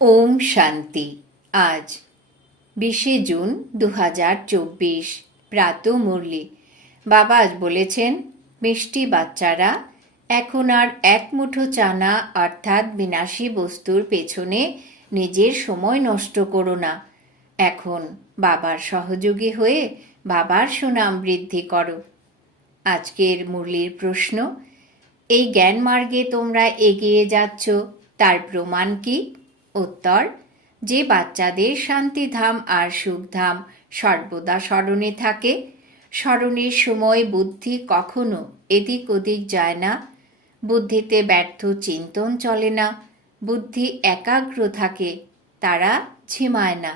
ওম শান্তি। আজ বিশে জুন দু হাজার চব্বিশ, প্রাত মুরলি। বাবা আজ বলেছেন, মিষ্টি বাচ্চারা, এখন আর এক মুঠো চানা, অর্থাৎ বিনাশী বস্তুর পেছনে নিজের সময় নষ্ট করো না। এখন বাবার সহযোগী হয়ে বাবার সুনাম বৃদ্ধি করো। আজকের মুরলির প্রশ্ন, এই জ্ঞান মার্গে তোমরা এগিয়ে যাচ্ছ, তার প্রমাণ কি? উত্তর, যে বাচ্চাদের শান্তিধাম আর সুখধাম সর্বদা স্মরণে থাকে, স্মরণের সময় বুদ্ধি কখনো এদিক ওদিক যায় না, বুদ্ধিতে ব্যর্থ চিন্তন চলে না, বুদ্ধি একাগ্র থাকে, তারা ঝিমায় না,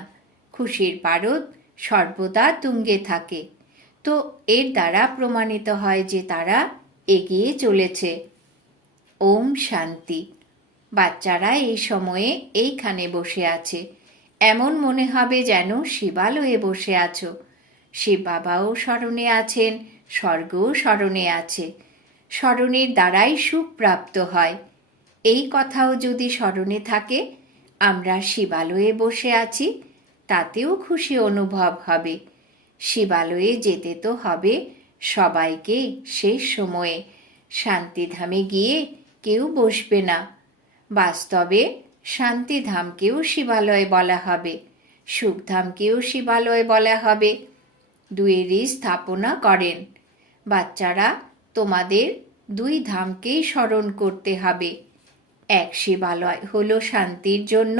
খুশির পারদ সর্বদা তুঙ্গে থাকে। তো এর দ্বারা প্রমাণিত হয় যে তারা এগিয়ে চলেছে। ওম শান্তি। বাচ্চারা এই সময়ে এইখানে বসে আছে। এমন মনে হবে যেন শিবালয়ে বসে আছো। শিব বাবাও স্মরণে আছেন, স্বর্গও স্মরণে আছে। স্মরণের দ্বারাই সুখ প্রাপ্ত হয়। এই কথাও যদি স্মরণে থাকে, আমরা শিবালয়ে বসে আছি, তাতেও খুশি অনুভব হবে। শিবালয়ে যেতে তো হবে সবাইকে শেষ সময়ে। শান্তিধামে গিয়ে কেউ বসবে না। বাস্তবে শান্তিধামকেও শিবালয় বলা হবে, সুখধামকেও শিবালয় বলা হবে। দুয়েরই স্থাপনা করেন। বাচ্চারা, তোমাদের দুই ধামকেই স্মরণ করতে হবে। এক শিবালয় হল শান্তির জন্য,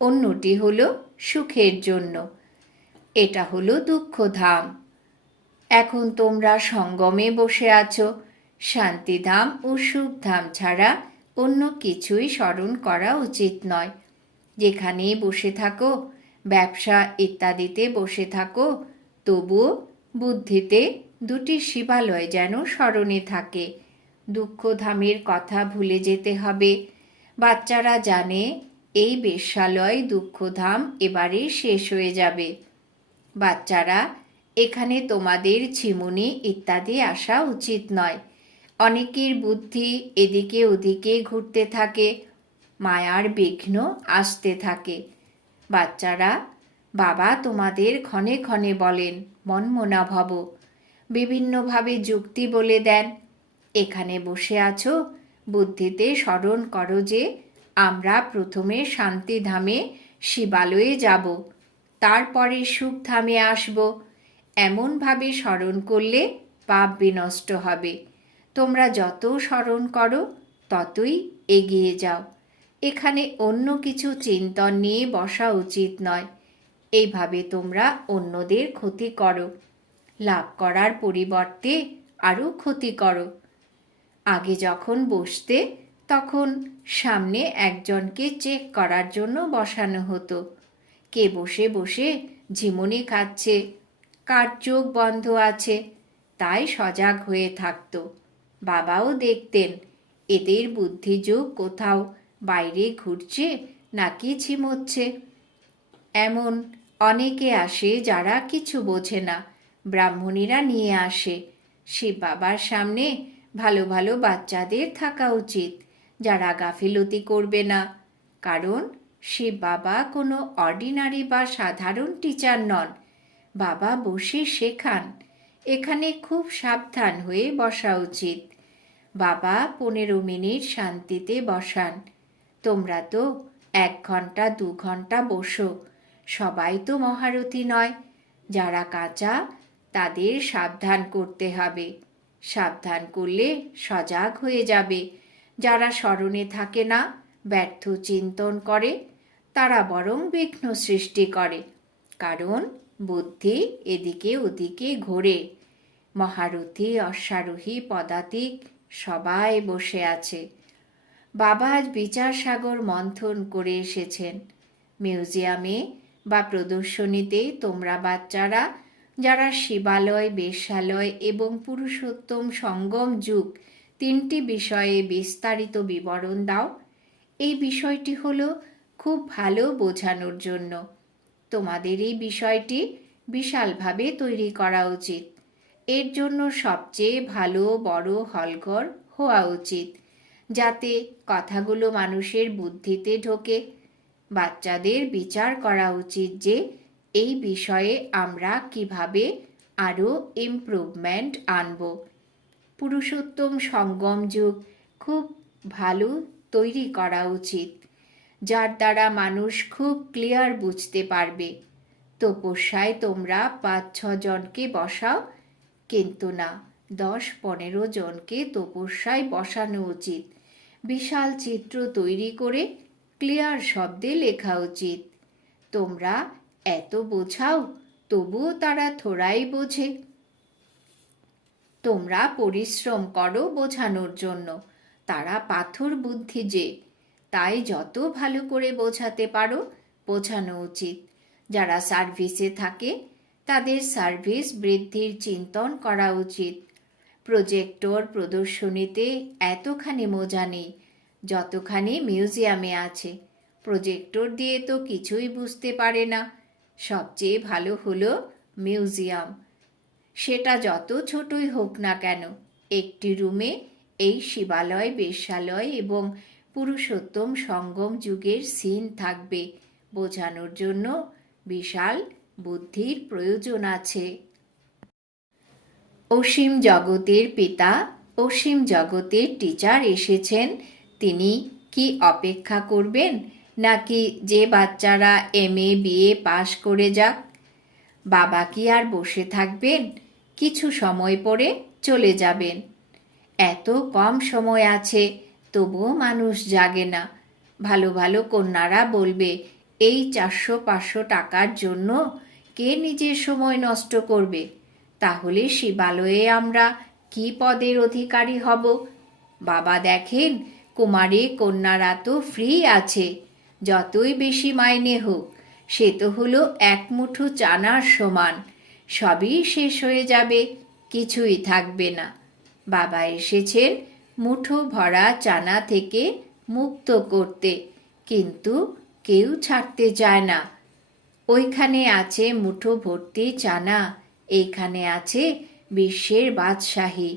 অন্যটি হল সুখের জন্য। এটা হলো দুঃখধাম। এখন তোমরা সঙ্গমে বসে আছো। শান্তিধাম ও সুখধাম ছাড়া অন্য কিছুই স্মরণ করা উচিত নয়। যেখানেই বসে থাকো, ব্যবসা ইত্যাদিতে বসে থাকো, তবুও বুদ্ধিতে দুটি শিবালয় যেন স্মরণে থাকে। দুঃখধামের কথা ভুলে যেতে হবে। বাচ্চারা জানে, এই বেশ্যালয় দুঃখধাম এবারে শেষ হয়ে যাবে। বাচ্চারা, এখানে তোমাদের ঝিমুনি ইত্যাদি আসা উচিত নয়। অনেকের বুদ্ধি এদিকে ওদিকে ঘুরতে থাকে, মায়ার বিঘ্ন আসতে থাকে। বাচ্চারা, বাবা তোমাদের ক্ষণে ক্ষণে বলেন, মনমনা ভব। বিভিন্নভাবে যুক্তি বলে দেন, এখানে বসে আছো, বুদ্ধিতে স্মরণ করো যে আমরা প্রথমে শান্তিধামে শিবালয়ে যাব, তারপরে সুখধামে আসব। এমনভাবে স্মরণ করলে পাপ বিনষ্ট হবে। তোমরা যত স্মরণ করো, ততই এগিয়ে যাও। এখানে অন্য কিছু চিন্তন নিয়ে বসা উচিত নয়। এইভাবে তোমরা অন্যদের ক্ষতি করো। লাভ করার পরিবর্তে আরও ক্ষতি করো। আগে যখন বসতে, তখন সামনে একজনকে চেক করার জন্য বসানো হতো। কে বসে বসে ঝিমুনি খাচ্ছে, কার চোখ বন্ধ আছে, তাই সজাগ হয়ে থাকতো। বাবাও দেখতেন, এদের বুদ্ধিযোগ কোথাও বাইরে ঘুরছে নাকি ঝিমোচ্ছে এমন অনেকে আসে যারা কিছু বোঝে না, ব্রাহ্মণীরা নিয়ে আসে। শিব বাবার সামনে ভালো ভালো বাচ্চাদের থাকা উচিত, যারা গাফিলতি করবে না। কারণ শিব বাবা কোনো অর্ডিনারি বা সাধারণ টিচার নন, বাবা বসে শেখান। এখানে খুব সাবধান হয়ে বসা উচিত। বাবা, পনেরো মিনিট শান্তিতে বসান। তোমরা তো এক ঘণ্টা, দু ঘণ্টা বসো। সবাই তো মহারথী নয়। যারা কাঁচা, তাদের সাবধান করতে হবে। সাবধান করলে সজাগ হয়ে যাবে। যারা স্মরণে থাকে না, ব্যর্থ চিন্তন করে, তারা বরং বিঘ্ন সৃষ্টি করে। কারণ বুদ্ধি এদিকে ওদিকে ঘোরে। মহারথী, অশ্বারোহী, পদাতিক সবাই বসে আছে। বাবা আজ বিচার সাগর মন্থন করে এসেছেন। মিউজিয়ামে বা প্রদর্শনীতে তোমরা বাচ্চারা, যারা শিবালয়, বেশ্যালয় এবং পুরুষোত্তম সঙ্গম যুগ তিনটি বিষয়ে বিস্তারিত বিবরণ দাও। এই বিষয়টি হলো খুব ভালো বোঝানোর জন্য। তোমাদের এই বিষয়টি বিশালভাবে তৈরি করা উচিত। এর জন্য সবচেয়ে ভালো বড় হলঘর হওয়া উচিত, যাতে কথাগুলো মানুষের বুদ্ধিতে ঢোকে। বাচ্চাদের বিচার করা উচিত যে এই বিষয়ে আমরা কীভাবে আরও ইমপ্রুভমেন্ট আনব। পুরুষোত্তম সঙ্গম যুগ খুব ভালো তৈরি করা উচিত। যার দ্বারা মানুষ খুব ক্লিয়ার বুঝতে পারবে। তপস্যায় তোমরা পাঁচ, ছ জনকে বসাও, কিন্তু না, দশ, পনেরো জনকে তপস্যায় বসানো উচিত। বিশাল চিত্র তৈরি করে ক্লিয়ার শব্দে লেখা উচিত। তোমরা এত বোঝাও, তবুও তারা থোড়াই বোঝে। তোমরা পরিশ্রম করো বোঝানোর জন্য। তারা পাথর বুদ্ধি যে তাই যত ভালো করে বোঝাতে পারো, বোঝানো উচিত। যারা সার্ভিসে থাকে, তাদের সার্ভিস বৃদ্ধির চিন্তন করা উচিত। প্রজেক্টর প্রদর্শনীতে এতখানি মজা নেই, যতখানি মিউজিয়ামে আছে। প্রজেক্টর দিয়ে তো কিছুই বুঝতে পারে না। সবচেয়ে ভালো হলো মিউজিয়াম। সেটা যত ছোটই হোক না কেন, একটি রুমে এই শিবালয়, বেশ্যালয় এবং পুরুষোত্তম সঙ্গম যুগের সিন থাকবে। বোঝানোর জন্য বিশাল বুদ্ধির প্রয়োজন আছে। অসীম জগতের পিতা, অসীম জগতের টিচার এসেছেন। তিনি কি অপেক্ষা করবেন? নাকি যে বাচ্চারা এম এ বিএ পাশ করে যাক? বাবা কি আর বসে থাকবেন? কিছু সময় পরে চলে যাবেন। এত কম সময় আছে। তবুও মানুষ জাগে না। ভালো ভালো কন্যারা বলবে, এই চারশো পাঁচশো টাকার জন্য কে নিজের সময় নষ্ট করবে? তাহলে শিবালয়ে আমরা কি পদের অধিকারী হব? বাবা দেখেন, কুমারী কন্যারা তো ফ্রি আছে, যতই বেশি মাইনে হোক, সে তো হলো এক মুঠো চানার সমান, সবই শেষ হয়ে যাবে, কিছুই থাকবে না। বাবা এসেছেন মুঠো ভরা চানা থেকে মুক্ত করতে। কিন্তু কেউ ছাড়তে চায় না। ওইখানে আছে মুঠো ভর্তি চানা, এইখানে আছে বিশ্বের বাদশাহী।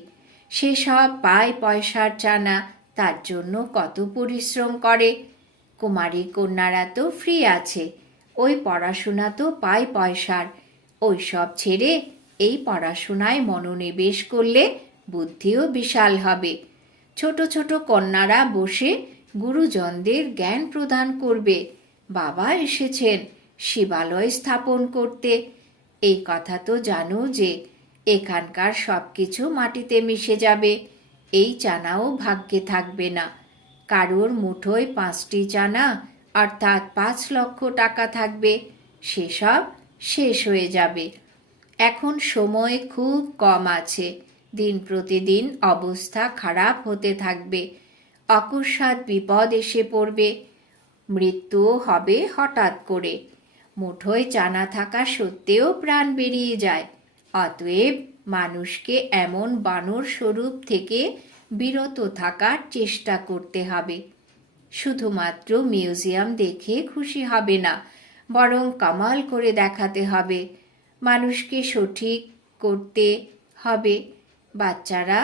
সেসব পায় পয়সার চানা, তার জন্য কত পরিশ্রম করে। কুমারী কন্যারা তো ফ্রি আছে, ওই পড়াশোনা তো পায় পয়সার। ওই সব ছেড়ে এই পড়াশোনায় মনোনিবেশ করলে বুদ্ধিও বিশাল হবে। ছোট ছোট কন্যারা বসে গুরুজনদের জ্ঞান প্রদান করবে। বাবা এসেছেন, শিবালয় স্থাপন করতে। এই কথা তো জানো যে, এখানকার সব কিছু মাটিতে মিশে যাবে। এই চানাও ভাগ্যে থাকবে না। কারোর মুঠোয় পাঁচটি চানা, অর্থাৎ পাঁচ লক্ষ টাকা থাকবে। সেসব শেষ হয়ে যাবে। এখন সময় খুব কম আছে। দিন প্রতিদিন অবস্থা খারাপ হতে থাকবে। অকস্মাৎ বিপদ এসে পড়বে। মৃত্যুও হবে হঠাৎ করে। মুঠোয় চানা থাকা সত্ত্বেও প্রাণ বেরিয়ে যায়। অতএব মানুষকে এমন বানর স্বরূপ থেকে বিরত থাকার চেষ্টা করতে হবে। শুধুমাত্র মিউজিয়াম দেখে খুশি হবে না, বরং কামাল করে দেখাতে হবে। মানুষকে সঠিক করতে হবে। বাচ্চারা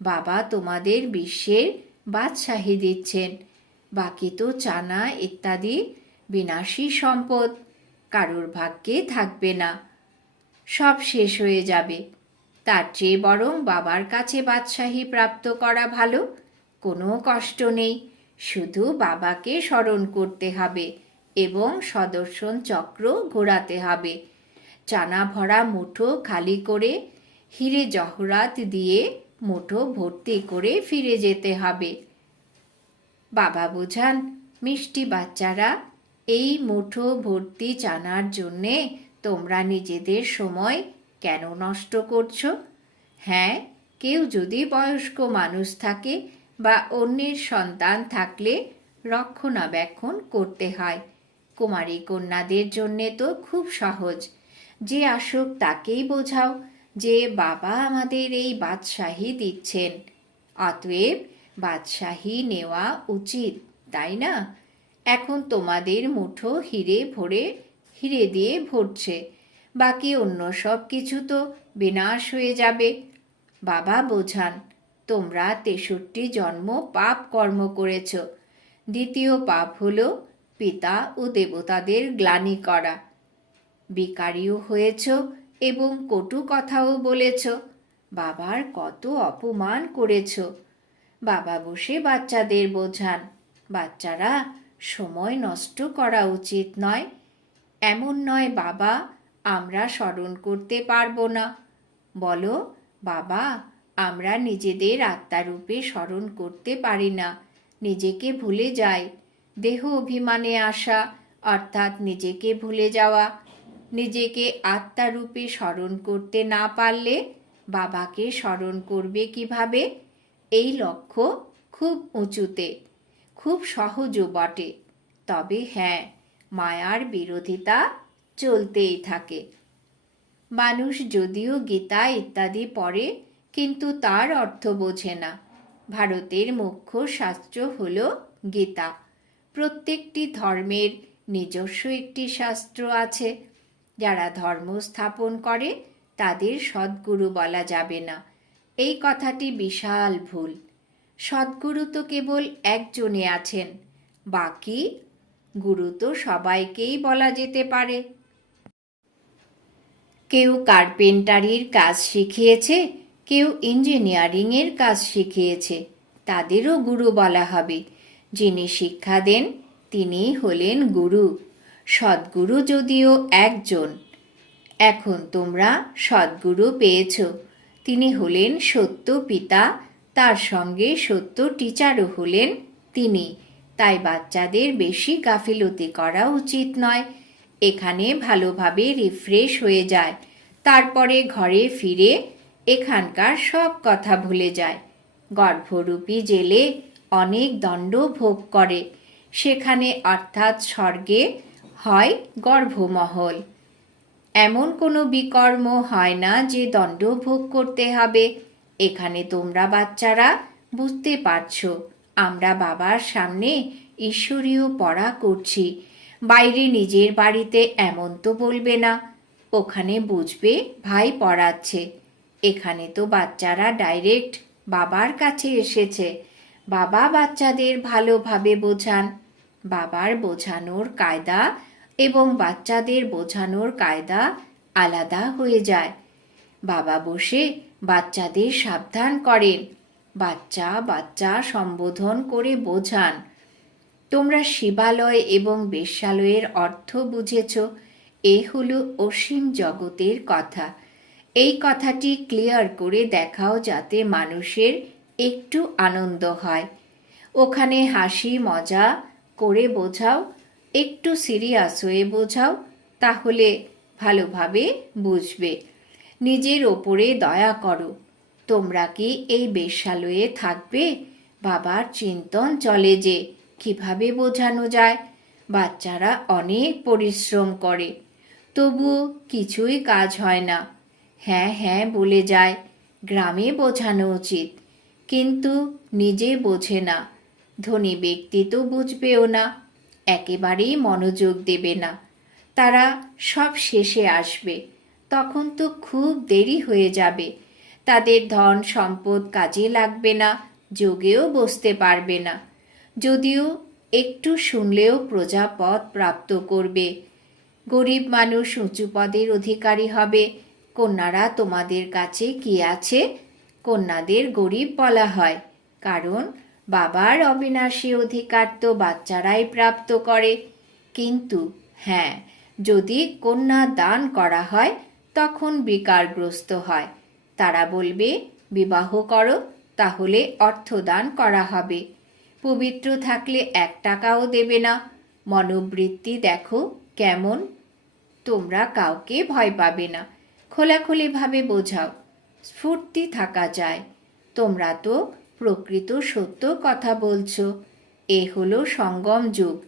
বাবা তোমাদের বিশ্বের বাদশাহী দিচ্ছেন। বাকি তো চানা ইত্যাদি বিনাশী সম্পদ, কারোর ভাগ্যে থাকবে না। সব শেষ হয়ে যাবে। তার চেয়ে বরং বাবার কাছে বাদশাহী প্রাপ্ত করা ভালো, কোনো কষ্ট নেই। শুধু বাবাকে স্মরণ করতে হবে এবং সদর্শন চক্র ঘোরাতে হবে। চানা ভরা মুঠো খালি করে হিরে জহরাত দিয়ে মুঠো ভর্তি করে ফিরে যেতে হবে। বাবা বোঝান, মিষ্টি বাচ্চারা, এই মুঠো ভর্তি চানার জন্যে তোমরা নিজেদের সময় কেন নষ্ট করছ? হ্যাঁ কেউ যদি বয়স্ক মানুষ থাকে বা অন্যের সন্তান থাকলে রক্ষণাবেক্ষণ করতে হয়। কুমারী কন্যাদের জন্যে তো খুব সহজ। যে আসুক তাকেই বোঝাও। যে বাবা আমাদের এই বাদশাহী দিচ্ছেন। অতএব বাদশাহী নেওয়া উচিত, তাই না? এখন তোমাদের মুঠো হিরে ভরে হিরে দিয়ে ভরছে। বাকি অন্য সব কিছু তো বিনাশ হয়ে যাবে। বাবা বোঝান, তোমরা তেষট্টি জন্ম পাপ কর্ম করেছ। দ্বিতীয় পাপ হলো পিতা ও দেবতাদের গ্লানি করা। বিকারীও হয়েছ এবং কটু কথাও বলেছ, বাবার কত অপমান করেছ। বাবা বসে বাচ্চাদের বোঝান, বাচ্চারা সময় নষ্ট করা উচিত নয়। এমন নয়, বাবা, আমরা স্মরণ করতে পারব না। বলো, বাবা, আমরা নিজেদের আত্মারূপে স্মরণ করতে পারি না। নিজেকে ভুলে যাই। দেহ অভিমানে আসা, অর্থাৎ নিজেকে ভুলে যাওয়া। নিজেকে আত্মারূপে স্মরণ করতে না পারলে বাবাকে স্মরণ করবে কীভাবে? এই লক্ষ্য খুব উঁচুতে, খুব সহজও বটে। তবে হ্যাঁ মায়ার বিরোধিতা চলতেই থাকে। মানুষ যদিও গীতা ইত্যাদি পড়ে, কিন্তু তার অর্থ বোঝে না। ভারতের মুখ্য শাস্ত্র হল গীতা। প্রত্যেকটি ধর্মের নিজস্ব একটি শাস্ত্র আছে। যারা ধর্ম স্থাপন করে, তাদের সদ্গুরু বলা যাবে না। এই কথাটি বিশাল ভুল। সদ্গুরু তো কেবল একজনে আছেন, বাকি গুরু তো সবাইকেই বলা যেতে পারে। কেউ কার্পেন্টারির কাজ শিখিয়েছে, কেউ ইঞ্জিনিয়ারিংয়ের কাজ শিখিয়েছে, তাদেরও গুরু বলা হবে। যিনি শিক্ষা দেন, তিনি হলেন গুরু। সদ্গুরু যদিও একজন। এখন তোমরা সদ্গুরু পেয়েছ। তিনি হলেন সত্য পিতা, তার সঙ্গে সত্য টিচারও হলেন তিনি। তাই বাচ্চাদের বেশি গাফিলতি করা উচিত নয়। এখানে ভালোভাবে রিফ্রেশ হয়ে যায়। তারপরে ঘরে ফিরে এখানকার সব কথা ভুলে যায়। গর্ভরূপী জেলে অনেক দণ্ড ভোগ করে। সেখানে অর্থাৎ স্বর্গে হয় গর্ভমহল। এমন কোনো বিকর্ম হয় না যে দণ্ড ভোগ করতে হবে। এখানে তোমরা বাচ্চারা, বুঝতে পারছ, আমরা বাবার সামনে ঈশ্বরীয় পড়া করছি। বাইরে নিজের বাড়িতে এমন তো বলবে না। ওখানে বুঝবে, ভাই পড়াচ্ছে। এখানে তো বাচ্চারা ডাইরেক্ট বাবার কাছে এসেছে। বাবা বাচ্চাদের ভালোভাবে বোঝান। বাবার বোঝানোর কায়দা এবং বাচ্চাদের বোঝানোর কায়দা আলাদা হয়ে যায়। বাবা বসে বাচ্চাদের সাবধান করেন। বাচ্চা বাচ্চা সম্বোধন করে বোঝান। তোমরা শিবালয় এবং বেশ্যালয়ের অর্থ বুঝেছ। এ হল অসীম জগতের কথা। এই কথাটি ক্লিয়ার করে দেখাও যাতে মানুষের একটু আনন্দ হয়। ওখানে হাসি মজা করে বোঝাও একটু সিরিয়াস হয়ে বোঝাও, তাহলে ভালোভাবে বুঝবে। নিজের ওপরে দয়া করো। তোমরা কি এই বেশ্যালয়ে থাকবে? বাবার চিন্তন চলে যে কীভাবে বোঝানো যায়। বাচ্চারা অনেক পরিশ্রম করে। তবু কিছুই কাজ হয় না। হ্যাঁ হ্যাঁ বলে যায়, গ্রামে বোঝানো উচিত। কিন্তু নিজে বোঝে না। ধনী ব্যক্তি তো বুঝবেও না। একেবারেই মনোযোগ দেবে না। তারা সব শেষে আসবে। তখন তো খুব দেরি হয়ে যাবে। তাদের ধন সম্পদ কাজে লাগবে না, যোগেও বসতে পারবে না। যদিও একটু শুনলেও প্রজাপদ প্রাপ্ত করবে। গরিব মানুষ উঁচু পদের অধিকারী হবে। কন্যারা তোমাদের কাছে কি আছে? কন্যাদের গরিব বলা হয়। কারণ বাবার অবিনাশী অধিকার তো বাচ্চারাই প্রাপ্ত করে। কিন্তু হ্যাঁ যদি কন্যা দান করা হয়, তখন বিকারগ্রস্ত হয়। তারা বলবে, বিবাহ করো, তাহলে অর্থদান করা হবে। পবিত্র থাকলে এক টাকাও দেবে না। মনোবৃত্তি দেখো কেমন। তোমরা কাউকে ভয় পাবে না। খোলাখুলিভাবে বোঝাও। স্ফূর্তি থাকা যায়। তোমরা তো প্রকৃত সত্য কথা বলছো। এ হলো সঙ্গম যুগ।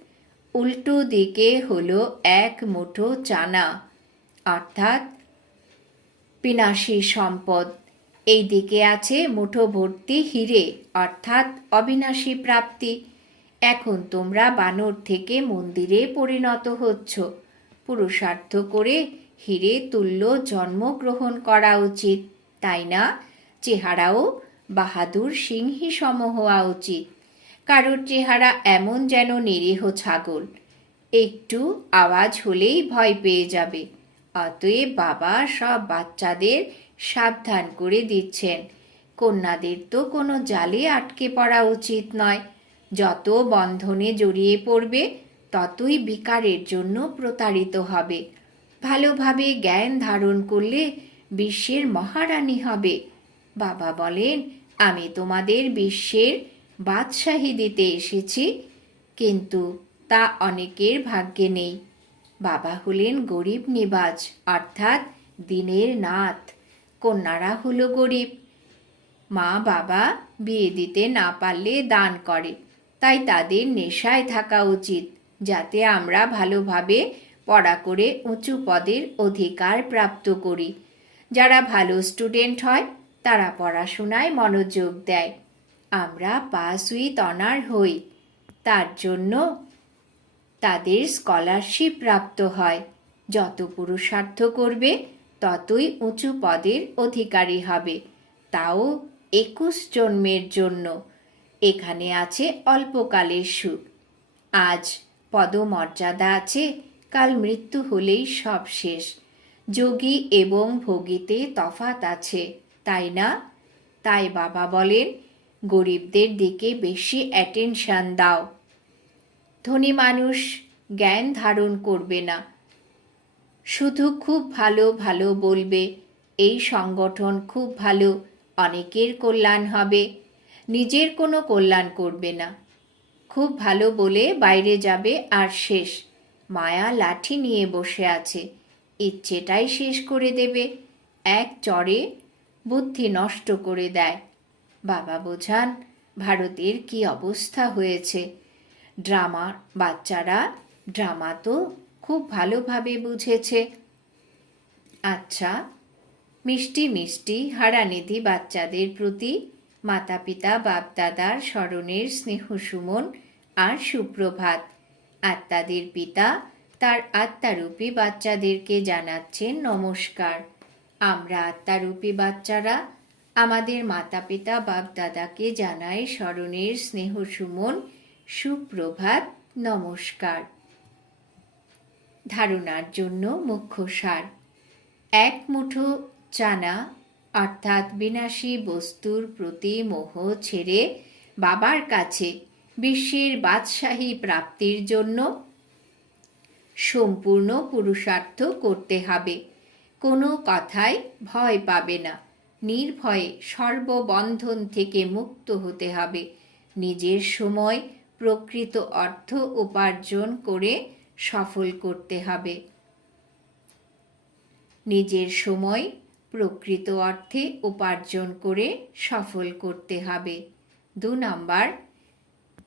উল্টো দিকে হলো এক মুঠো চানা। অর্থাৎ পিনাসী সম্পদ। এই দিকে আছে মুঠো ভর্তি হিরে, অর্থাৎ অবিনাশী প্রাপ্তি। এখন তোমরা বানর থেকে মন্দিরে পরিণত হচ্ছ। পুরুষার্থ করে হিরে তুল্য জন্মগ্রহণ করা উচিত, তাই না? চেহারাও বাহাদুর সিংহী সম হওয়া উচিত। কারোর চেহারা এমন যেন নিরীহ ছাগল। একটু আওয়াজ হলেই ভয় পেয়ে যাবে। অতএব বাবা, সব বাচ্চাদের সাবধান করে দিচ্ছেন। কন্যাদের তো কোনো জালে আটকে পড়া উচিত নয়। যত বন্ধনে জড়িয়ে পড়বে, ততই বিকারের জন্য প্রতারিত হবে। ভালোভাবে জ্ঞান ধারণ করলে বিশ্বের মহারানী হবে। বাবা বলেন আমি তোমাদের বিশ্বের বাদশাহী দিতে এসেছি, কিন্তু তা অনেকের ভাগ্যে নেই। বাবা হলেন গরিব নিবাজ, অর্থাৎ দিনের নাথ কন্যারা হলো গরিব। মা বাবা বিয়ে দিতে না পারলে দান করে। তাই তাদের নেশায় থাকা উচিত, যাতে আমরা ভালোভাবে পড়া করে উঁচু পদের অধিকার প্রাপ্ত করি। যারা ভালো স্টুডেন্ট হয় তারা পড়াশোনায় মনোযোগ দেয়। আমরা পাস উইথ অনার হই। তার জন্য তাদের স্কলারশিপ প্রাপ্ত হয়। যত পুরুষার্থ করবে, ততই উঁচু পদের অধিকারী হবে। তাও একুশ জন্মের জন্য। এখানে আছে অল্পকালের সুখ। আজ পদমর্যাদা আছে, কাল মৃত্যু হলেই সব শেষ। যোগী এবং ভোগীতে তফাত আছে। তাই না? তাই বাবা বলেন, গরিবদের দিকে বেশি অ্যাটেনশান দাও। ধনী মানুষ জ্ঞান ধারণ করবে না। শুধু খুব ভালো ভালো বলবে, এই সংগঠন খুব ভালো, অনেকের কল্যাণ হবে, নিজের কোনো কল্যাণ করবে না। খুব ভালো বলে বাইরে যাবে আর শেষ, মায়া লাঠি নিয়ে বসে আছে, ইচ্ছেটাই শেষ করে দেবে, এক চড়ে বুদ্ধি নষ্ট করে দেয়। বাবা বোঝান, ভারতের কি অবস্থা হয়েছে? ড্রামা বাচ্চারা ড্রামা তো খুব ভালোভাবে বুঝেছে। আচ্ছা মিষ্টি মিষ্টি হারানিধি বাচ্চাদের প্রতি মাতা পিতা বাপদাদার স্মরণের স্নেহ সুমন আর সুপ্রভাত। আত্মাদের পিতা তার আত্মারূপী বাচ্চাদেরকে জানাচ্ছেন নমস্কার। আমরা আত্মারূপী বাচ্চারা, আমাদের মাতা পিতা বাপদাদাকে জানাই স্মরণের স্নেহ সুমন, সুপ্রভাত, নমস্কার। ধারণার জন্য মুখ্য সার। এক মুঠো চানা, অর্থাৎ বিনাশী বস্তুর প্রতি মোহ ছেড়ে বাবার কাছে বিশ্বের বাদশাহী প্রাপ্তির জন্য সম্পূর্ণ পুরুষার্থ করতে হবে। কোনো কথায় ভয় পাবে না। নির্ভয়ে সর্ববন্ধন থেকে মুক্ত হতে হবে। নিজের সময় প্রকৃত অর্থ উপার্জন করে সফল করতে হবে। নিজের সময় প্রকৃত অর্থে উপার্জন করে সফল করতে হবে। দু নম্বর,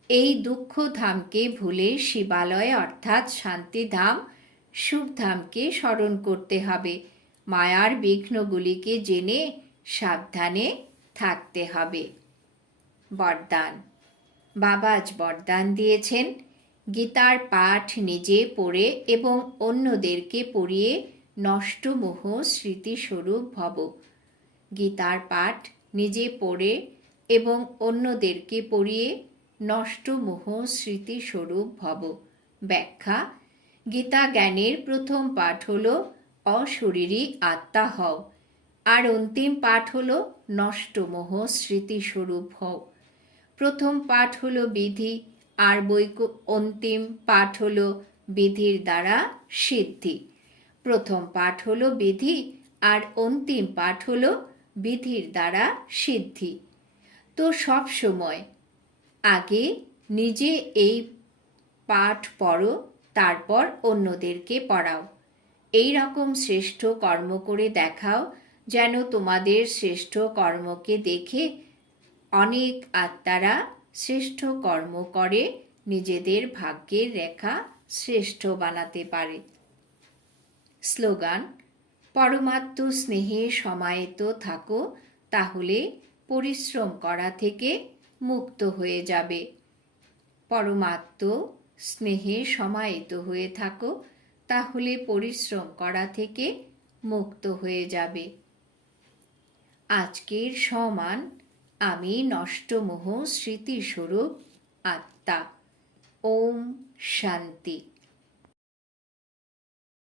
এই দুঃখধামকে ভুলে শিবালয় অর্থাৎ শান্তিধাম সুখধামকে স্মরণ করতে হবে। মায়ার বিঘ্নগুলিকে জেনে সাবধানে থাকতে হবে। বরদান। বাবাজ বরদান দিয়েছেন। গীতার পাঠ নিজে পড়ে এবং অন্যদেরকে পড়িয়ে নষ্ট মোহ স্মৃতিস্বরূপ ভব। গীতার পাঠ নিজে পড়ে এবং অন্যদেরকে পড়িয়ে নষ্ট মোহ স্মৃতিস্বরূপ ভব। ব্যাখ্যা। গীতা জ্ঞানের প্রথম পাঠ হল অশরীরী আত্মা হও। আর অন্তিম পাঠ হল নষ্ট মোহ স্মৃতিস্বরূপ হও। প্রথম পাঠ হল বিধি, আর বৈক অন্তিম পাঠ হল বিধির দ্বারা সিদ্ধি। প্রথম পাঠ হল বিধি, আর অন্তিম পাঠ হল বিধির দ্বারা সিদ্ধি। তো সব সময় আগে নিজে এই পাঠ পড়ো, তারপর অন্যদেরকে পড়াও। এই রকম শ্রেষ্ঠ কর্ম করে দেখাও, যেন তোমাদের শ্রেষ্ঠ কর্মকে দেখে অনেক আত্মারা শ্রেষ্ঠ কর্ম করে, নিজেদের ভাগ্যের রেখা শ্রেষ্ঠ বানাতে পারে। স্লোগান, পরমাত্ম স্নেহে সমায়িত থাকো, তাহলে পরিশ্রম করা থেকে মুক্ত হয়ে যাবে। পরমাত্ম স্নেহে সমায়িত হয়ে থাকো তাহলে পরিশ্রম করা থেকে মুক্ত হয়ে যাবে। আজকের সমান আমি নষ্টমোহ স্মৃতিস্বরূপ আত্মা। ওম শান্তি।